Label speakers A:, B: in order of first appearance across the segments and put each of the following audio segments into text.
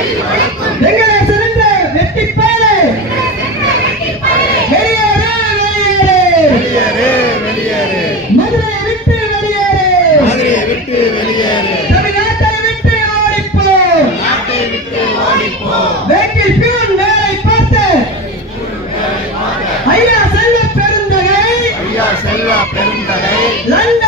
A: வெங்கடேசன் வெற்றி பேரு வெளியேறு வெளியேறு.
B: வெளியேறு வெளியேறு.
A: மதுரை விட்டு வெளியேறு.
B: விட்டு வெளியேறு.
A: தமிழ்நாட்டை விட்டு ஓடிப்போ
B: நாட்டை விட்டு ஓடிப்போ
A: வேட்டில் பியூன் வேலை பார்த்து. ஐயா செல்ல பெருந்தகை.
B: ஐயா செல்வா பெருந்தகை.
A: லண்டனிலே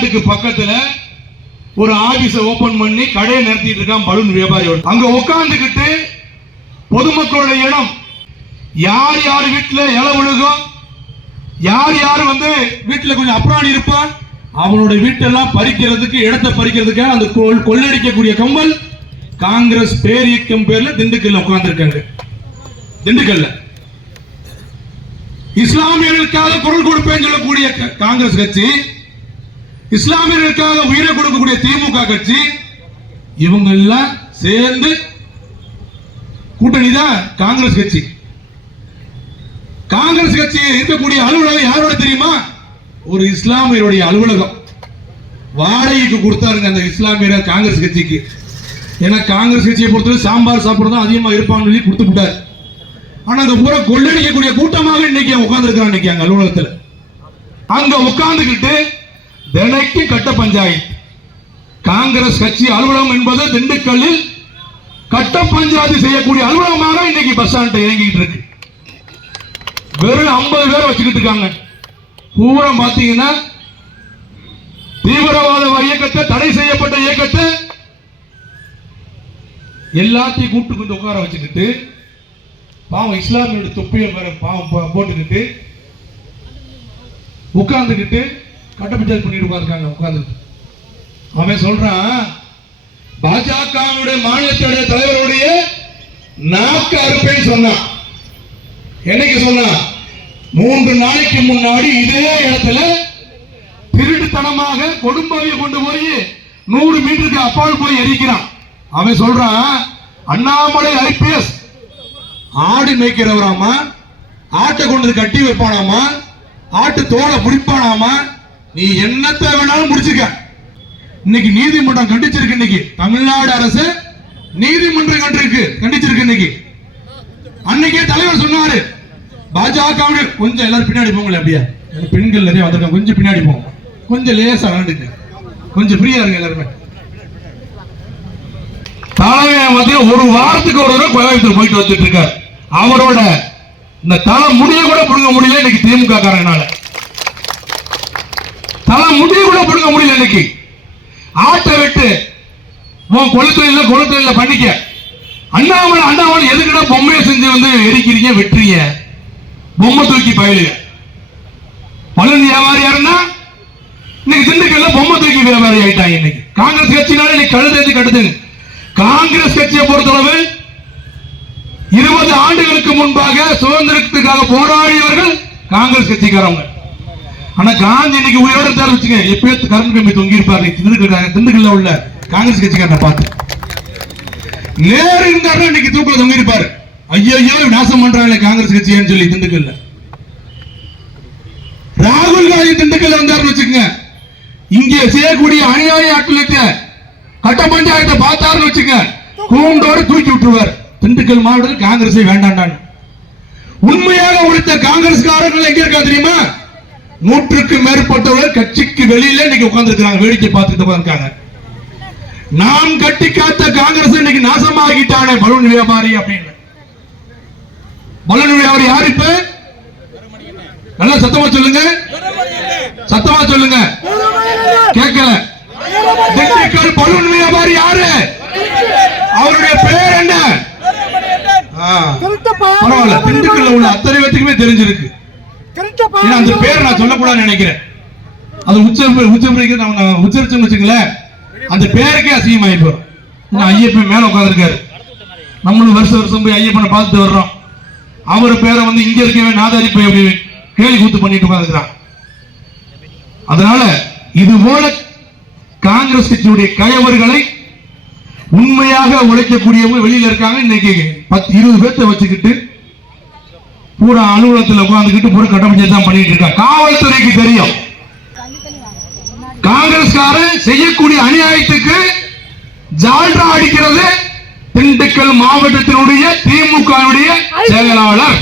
C: பஸ் பக்கத்துல ஒரு ஆபீஸ ஓபன் பண்ணி கடையை நடத்திட்டு இருக்கான் பலூன் வியாபாரியோட. அங்க உட்காந்துக்கிட்டு பொதுமக்களுடைய இடம். யார் யார் வீட்டுல இலை விழுகும் யார் யார் வந்து வீட்டுல கொஞ்சம் அப்ராணி இருப்பான் அவனோட வீட்டெல்லாம் பறிக்கிறதுக்கு இடத்தை பறிக்கிறதுக்காக அந்த கொள்- கொள்ளடிக்கக்கூடிய கம்பல் காங்கிரஸ் பேரியக்கம் பேர்ல திண்டுக்கல்ல உட்கார்ந்துருக்காங்க திண்டுக்கல்ல. இஸ்லாமியர்களுக்காக குரல் கொடுப்பேன்னு சொல்லக்கூடிய காங்கிரஸ் கட்சி இஸ்லாமியர்களுக்காக உயிரை கொடுக்கக்கூடிய திமுக கட்சி இவங்க எல்லாம் சேர்ந்து கூட்டணி தான் காங்கிரஸ் கட்சி. காங்கிரஸ் கட்சி இருக்கக்கூடிய அலுவலகம் யாரோட தெரியுமா? ஒரு இஸ்லாமியருடைய அலுவலகம். வாடகைக்கு கொடுத்தாருங்க அந்த இஸ்லாமியர் காங்கிரஸ் கட்சிக்கு. ஏன்னா காங்கிரஸ் கட்சியை பொறுத்தவரை சாம்பார் சாப்பிடுறது தான் அதிகமா இருப்பான்னு சொல்லி கொடுத்து விட்டார். ஆனா அந்த ஊரை கொள்ளடிக்கக்கூடிய கூட்டமாக இன்னைக்கு உட்காந்துருக்கிறான் இன்னைக்கு அங்க அலுவலகத்துல. அங்க உட்கார்ந்துகிட்டு தினைக்கு கட்ட பஞ்சாயத்து. காங்கிரஸ் கட்சி அலுவலகம் என்பது திண்டுக்கல்லில் கட்ட பஞ்சாயத்து செய்யக்கூடிய அலுவலகமாக இன்னைக்கு பஸ் ஸ்டாண்ட் இயங்கிட்டு இருக்கு. வெறும் ஐம்பது பேர் வச்சுக்கிட்டு இருக்காங்க. பூரா பாத்தீங்கன்னா தீவிரவாத இயக்கத்தை தடை செய்யப்பட்ட இயக்கத்தை எல்லாத்தையும் கூப்பிட்டு கொண்டு உட்கார வச்சுக்கிட்டு பாவம் இஸ்லாமியோட தொப்பியை பாவம் போட்டுக்கிட்டு உட்கார்ந்துக்கிட்டு கட்டப்பஞ்சாயத்து பண்ணிட்டு உட்கார்ந்துருக்காங்க உட்காந்து அவன் சொல்றான் பாஜகவுடைய மாநிலத்துடைய தலைவருடைய நாக்கு அறுப்பை சொன்னான். என்னைக்கு சொன்னான்? மூன்று நாளைக்கு முன்னாடி இதே இடத்துல திருட்டுத்தனமாக கொடும்பாவியை கொண்டு போய் நூறு மீட்டருக்கு அப்பால் போய் எரிக்கிறான். அவன் சொல்றான் அண்ணாமலை ஐபிஎஸ் ஆடு மேய்க்கிறவராமா? ஆட்டை கொண்டு வந்து கட்டி வைப்பானாமா? ஆட்டு தோலை பிடிப்பானாமா? நீ என்னத்தை வேணாலும் முடிச்சுக்க இன்னைக்கு நீதிமன்றம் கண்டிச்சிருக்கு இன்னைக்கு. தமிழ்நாடு அரசு நீதிமன்றம் கண்டிருக்கு கண்டிச்சிருக்கு இன்னைக்கு. அன்னைக்கே தலைவர் சொன்னாரு பாஜக கொஞ்சம் எல்லாரும் பின்னாடி போங்களேன் அப்படியே. பெண்கள் நிறைய வந்திருக்காங்க கொஞ்சம் பின்னாடி போங்க கொஞ்சம் லேசா விளாண்டுங்க கொஞ்சம் ஃப்ரீயா இருங்க எல்லாருமே. தலைமை வந்து ஒரு வாரத்துக்கு ஒரு தடவை கோயம்புத்தூர் போயிட்டு வந்துட்டு இருக்காரு. அவரோட இந்த தலை முடிய கூட பிடுங்க முடியல இன்னைக்கு திமுக காரங்கனால தலை முடிவு கூட கொடுக்க முடியல இன்னைக்கு. ஆட்டை விட்டு உன் கொளுத்தொழில கொளுத்தொழில பண்ணிக்க. அண்ணாமலை அண்ணாமலை எதுக்குடா பொம்மையை செஞ்சு வந்து எரிக்கிறீங்க வெட்டுறீங்க? பொம்மை தூக்கி பயிலுங்க பழனி வியாபாரி யாருன்னா? இன்னைக்கு திண்டுக்கல்ல பொம்மை தூக்கி வியாபாரி ஆயிட்டாங்க இன்னைக்கு. காங்கிரஸ் கட்சினால இன்னைக்கு கழுதேந்து கட்டுதுங்க காங்கிரஸ் கட்சியை பொறுத்தளவு இருபது ஆண்டுகளுக்கு முன்பாக சுதந்திரத்துக்காக போராடியவர்கள் காங்கிரஸ் கட்சிக்காரவங்க. ஆனா காந்தி இன்னைக்கு உயிரோட இருந்தாரு வச்சுங்க எப்பயோ கரண்ட் கம்பி தொங்கி இருப்பாரு. திண்டுக்கல்ல உள்ள காங்கிரஸ் கட்சிக்காரனை பார்த்து. நேரு இருந்தாருன்னா இன்னைக்கு தூக்கில தொங்கி இருப்பாரு. ஐயோ நாசம் பண்றாங்க காங்கிரஸ் கட்சியான்னு சொல்லி திண்டுக்கல்ல. ராகுல் காந்தி திண்டுக்கல்ல வந்தாருன்னு வச்சுக்கோங்க. இங்கே செய்யக்கூடிய அநியாய அட்டுலத்தை கட்ட பஞ்சாயத்தை பார்த்தாருன்னு வச்சுங்க கூண்டோடு தூக்கி விட்டுருவார். திண்டுக்கல் மாவட்டத்தில் காங்கிரஸை வேண்டாண்டான் உண்மையாக உழைத்த காங்கிரஸ்காரர்கள் எங்க இருக்கா தெரியுமா? நூற்றுக்கு மேற்பட்டவர்கள் கட்சிக்கு வெளியில இன்னைக்கு உட்கார்ந்துருக்காங்க வேடிக்கை பார்த்துட்டு உட்கார்ந்துருக்காங்க. நாம் கட்டி காத்த காங்கிரஸ் இன்னைக்கு நாசமாகிட்டானே பலூன் வியாபாரி அப்படின்னு. பலூன் வியாபாரி யார் இப்ப? நல்லா சத்தமா சொல்லுங்க. சத்தமா சொல்லுங்க. கேட்கல. திண்டுக்கல் பலூன் வியாபாரி யாரு? அவருடைய பெயர் என்ன? பரவாயில்ல திண்டுக்கல்ல உள்ள அத்தனை பேத்துக்குமே தெரிஞ்சிருக்கு. ஏன்னா அந்த பேர் நான் சொல்லக்கூடாதுன்னு நினைக்கிறேன். அது உச்ச உச்சரிப்பு நம்ம உச்சரிச்சோம்னு வச்சுங்களேன் அந்த பேருக்கே அசிங்கமாயி போறோம் ஐயப்பன் மேல உட்காந்துருக்காரு நம்மளும் வருஷம் வருஷம் போய் ஐயப்பனை பார்த்துட்டு வர்றோம். அவர் பேரை வந்து இங்க இருக்கவே நாதாரி போய் அப்படி கேலி கூத்து பண்ணிட்டு உட்காந்துக்கிறான் அதனால இது போல காங்கிரஸ் கட்சியுடைய கயவர்களை உண்மையாக உழைக்கக்கூடியவங்க வெளியில இருக்காங்க. இன்னைக்கு பத்து இருபது பேர்த்த வச்சுக்கிட்டு பூரா அலுவலகத்தில் உட்கார்ந்துக்கிட்டு பூரா கட்டமைச்சு தான் பண்ணிட்டு இருக்காங்க காவல்துறைக்கு தெரியும். காங்கிரஸ்காரன் செய்யக்கூடிய அநியாயத்துக்கு ஜால்ரா அடிக்கிறது திண்டுக்கல் மாவட்டத்தினுடைய திமுகவுடைய செயலாளர்.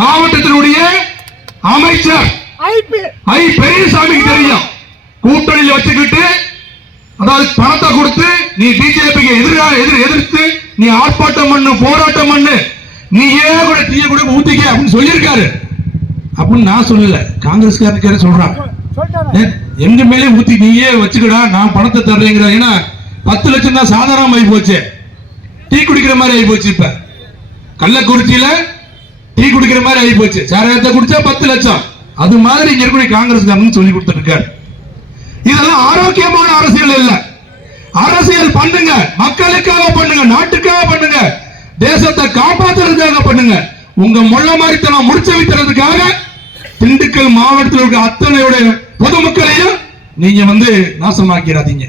C: மாவட்டத்தினுடைய அமைச்சர். ஐ பெரியசாமிக்கு தெரியும். கூட்டணியில வச்சுக்கிட்டு அதாவது பணத்தை கொடுத்து நீ பிஜேபிக்கு எதிராக எதிர் எதிர்த்து நீ ஆர்ப்பாட்டம் பண்ணு போராட்டம் பண்ணு. நீ ஏன் கூட தீய கூட ஊத்திக்க அப்படின்னு சொல்லியிருக்காரு. அப்படின்னு நான் சொல்லல. காங்கிரஸ்காரனுக்கார சொல்றான். எங்க மேலே ஊத்தி நீயே வச்சுக்கடா நான் பணத்தை தர்றேங்கிற. ஏன்னா பத்து லட்சம் தான் சாதாரணம் ஆகி போச்சு. டீ குடிக்கிற மாதிரி ஆகி போச்சு இப்ப. கள்ளக்குறிச்சியில டீ குடிக்கிற மாதிரி ஆகி போச்சு. சாராயத்தை குடிச்சா பத்து லட்சம். அது மாதிரி இங்க இருக்கக்கூடிய காங்கிரஸ்காரன் சொல்லி கொடுத்துட்டு இருக்காரு இதெல்லாம் ஆரோக்கியமான அரசியல் இல்ல அரசியல் பண்ணுங்க. மக்களுக்காக பண்ணுங்க. நாட்டுக்காக பண்ணுங்க. தேசத்தை காப்பாற்றுறதுக்காக பண்ணுங்க. உங்க முள்ள மாதிரி தனம் முடிச்சு வைக்கிறதுக்காக திண்டுக்கல் மாவட்டத்தில் இருக்க அத்தனையுடைய பொதுமக்களையும் நீங்க வந்து நாசமாக்கிறாதீங்க